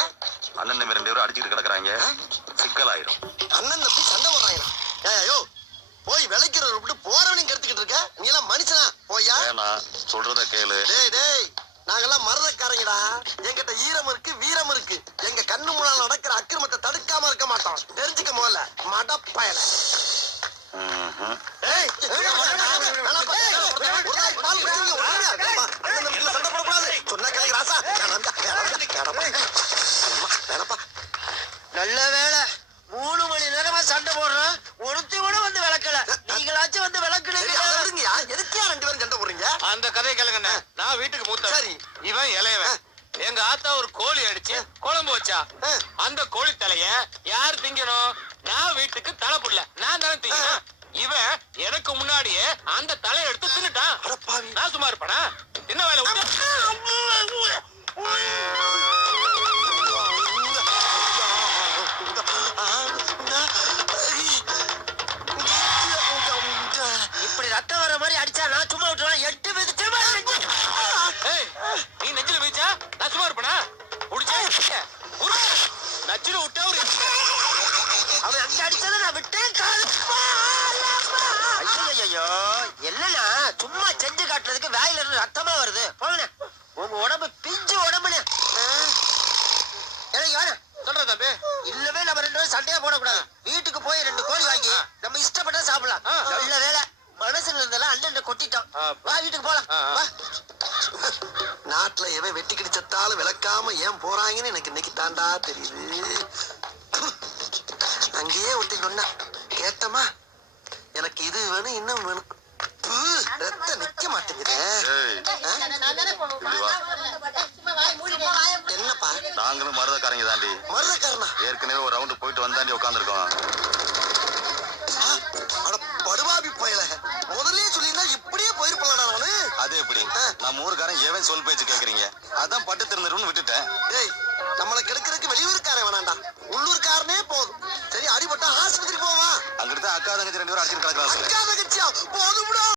ஏன் அண்ணன் தம்பி 2 பேரும் அடிச்சுட்டு கிடக்குறாங்க, சிக்கலாயிரும். அண்ணன் தம்பி சண்டை போடுறாங்களா? ஏயோ போய் விளைக்கிறவரை விட்டு போறவனையும் கெடுத்துக்கிட்டு இருக்க. நீ எல்லாம் மனுஷனா? போயா சொல்றத கேளு. டேய் டேய், நாங்கெல்லாம் மருதக்காரங்கடா. என்கிட்ட ஈரம் இருக்கு, வீரம் இருக்கு. எங்க கண்ணு முன்னால நடக்கிற அக்கிரமத்தை தடுக்காம இருக்க மாட்டோம். தெரிஞ்சுக்க முதல்ல மடப்பயல. நல்ல வேலை 3 மணி நேரமா சண்டை போடுறோம், ஒருத்தி கூட வந்து விளக்கல. நீங்களாச்சும் வந்து விளக்குறீங்க. எதுக்கே 2 பேரும் சண்டை போடுறீங்க? அந்த கதையை கேளுங்கண்ணே. நான் வீட்டுக்கு மூத்த, சரி. இவன் இளையவன். எங்க ஆத்தா ஒரு கோழி அடிச்சு குழம்பு வச்சா. அந்த கோழி தலைய யார் திங்கணும்? நான் வீட்டுக்கு தலை புள்ள, நான் தானே திங்கணும். இவன் எனக்கு முன்னாடியே அந்த தலையை எடுத்து தின்னுட்டான். நான் சும்மா இருப்பேனா? என்ன வேலை விட்டு இப்படி ரத்தம் வர மாதிரி அடிச்சா நான் சும்மா விட்டுருவேன். 8 மிதிச்சு நீ நெஞ்சில வீச்சா நான் சும்மா இருப்பேனா? புடிச்சா நச்சுல விட்டா ஒரு அவன் அங்க அடிச்சதை நான் விட்டேன். ஐயோ என்னன்னா சும்மா செஞ்சு காட்டுறதுக்கு வாயில இருந்து ரத்தமா வருது. போங்க, உங்க உடம்பு பிஞ்சு உடம்புன்னு. எனக்கு வேணாம் சொல்ற தம்பி. இல்லவே நம்ம 2 பேரும் சண்டையா போடக்கூடாது. வீட்டுக்கு போய் 2 கோழி வாங்கி நம்ம இஷ்டப்பட்டா சாப்பிடலாம். நல்ல வேலை மனசுல இருந்தெல்லாம் அண்ணன் கொட்டிட்டோம். வா வீட்டுக்கு போலாம். வா. நாட்டுல எவன் வெட்டி கிடிச்சத்தாலும் விளக்காம ஏன் போறாங்கன்னு எனக்கு இன்னைக்கு தாண்டா தெரியுது. அங்கேயே ஒருத்தி சொன்னா கேட்டமா, எனக்கு இது வேணும் இன்னும் வேணும். ரத்த நிக்க மாட்டேங்குது. என்னப்பா? நாங்களும் மருதக்காரங்க தாண்டி. மருதக்காரனா? ஏற்கனவே ஒரு ரவுண்டு போயிட்டு வந்தாண்டி உட்காந்துருக்கோம். படுவாபி பயல, முதல்லயே சொல்லியிருந்தா இப்படியே போயிருப்பாங்கடா நானு. அது எப்படி? நம்ம ஊருக்காரன் ஏவன் சொல் பேச்சு கேக்குறீங்க, அதான் பட்டு திருந்துருன்னு விட்டுட்டேன். டேய், நம்மளை கெடுக்கிறதுக்கு வெளியூருக்காரன் வேணாண்டா, உள்ளூர்காரனே போதும். சரி, அடிபட்டா ஆஸ்பத்திரி போவா. அங்கிட்டு அக்கா தங்கச்சி 2 பேரும் அடிச்சுட்டு கிடக்குறாங்க.